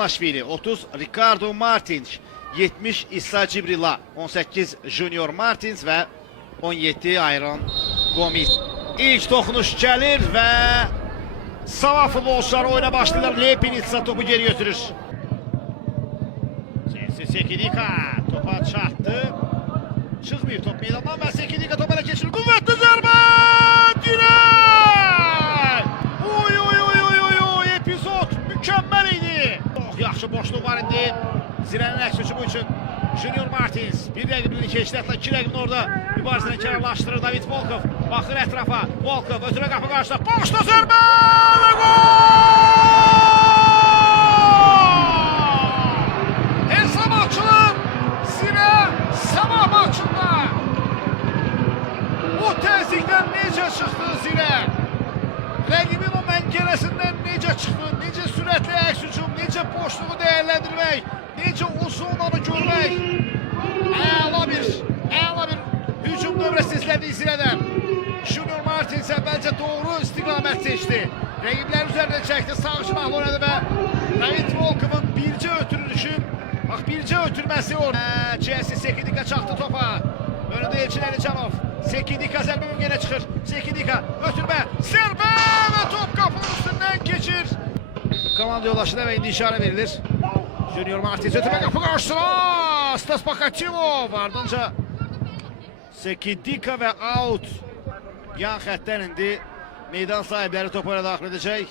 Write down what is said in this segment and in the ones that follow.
Maşvili 30 Ricardo Martins, 70 İsa Cibrila, 18 Junior Martins ve 17 Ayron Gomis. İlk dokunuş gelir ve Sava futbolcuları oyuna başlayırlar. Lepinitsa topu geri götürür. Sekidika topa çarptı. Çıkmıyor top meydandan ve Sekidika topa geçirir. Kuvvetli zərбə! Dirək! Oy! Epizod mükemmel idi. Çok yaxşı boşluq var indi. Zirənin əks hücumu üçün Junior Martins bir rəqibini keçdi, hətta iki rəqibini orada mübarizəni kənarlaşdırır. David Volkov baxır ətrafa. Volkov ötürə qapı qarşıda. Boşda zərbə və gol! Hesab açılır. Zirə sabah maçında. O təzyiqdən necə çıxdı Zirə? Rəqibin o məngənəsindən necə çıxdı? Necə sürətli əks hücum, necə boşluğu dəyərləndirmək? Necə o zonanı görmək? Əla bir hücum dövrəsi izlədi Zirədən. Junior Martins əvvəlcə doğru istiqamət seçdi. Rəqiblər üzərində çəkdi, sağ cinahlı oynadı və David Volkov'un bircə ötürülüşü, bax bircə ötürməsi orada. Chelsea Sekidika çaxdı topa. Önündə Elçin Əlicanov. Sekidika zərbə mümkünə çıxır. Sekidika ötürmə, zərbə və top qapının üstündən keçir. Komanda yoldaşına və indi işarə verilir. Junior Martins ötürmə qapı qarşısına. Stas Pakatilov ardınca Sekidika və out. Yan xəttdən indi meydan sahibləri topu ilə daxil edəcək.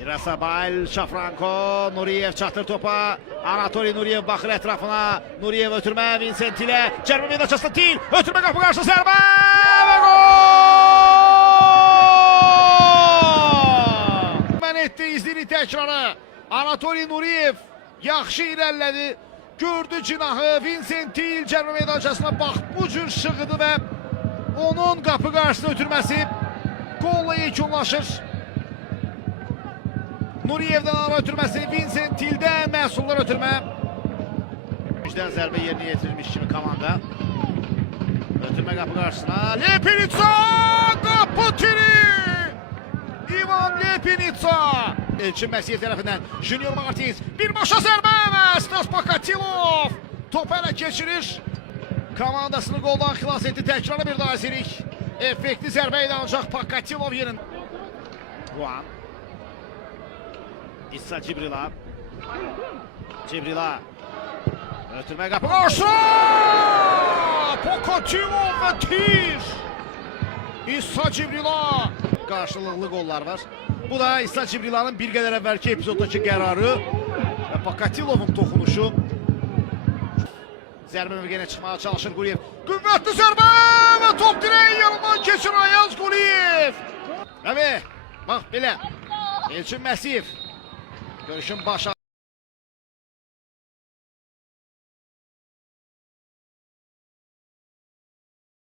İrasabal, Şafranko, Nuriyev çatır topa. Anatoli Nuriyev baxır ətrafına. Nuriyev ötürmə, Vincent ilə. Cərbə meydançasında Til. Ötürmə qapı qarşı zərbə və gol! Mən etdi izlini təkrarı. Anatoli Nuriyev yaxşı irəlilədi. Gördü cinahı. Vincent Til cərbə meydançasına bax bu cür şığıdı və onun qapı qarşısına ötürməsi golla yekunlaşır. Nuriyev'den ara ötürməsi, Vincent Til'den məhsullar ötürmə. Gücdən zərbə yerinə yetirilmiş kimi komanda. Ötürmə qapı qarşısına. Lepinitsa! Qapı tiri! İvan Lepinitsa! Elçin Məsiyev tərəfindən Junior Martins. Birbaşa zərbə və Stas Pakatilov topu ələ keçirir. Komandasını qoldan xilas etdi. Təkrarı bir daha izləyirik. Effekti zərbə ilə ancaq Pakatilov yerində. Juan. İsa Cibrila. Cibrila. Ötürmə qapı qarşı! Pakatilov və Tir. İsa Cibrila. Qarşılıqlı qollar var. Bu da İsa Cibrilanın bir qədər əvvəlki epizoddakı qərarı və Pakatilovun toxunuşu. Zərbə mövqeyinə çıxmağa çalışır Quliyev. Qüvvətli zərbə və top dirəyin yanından keçir Ayaz Quliyev. Evet, bax belə. Elçin Məsiyev. Görüşün başı.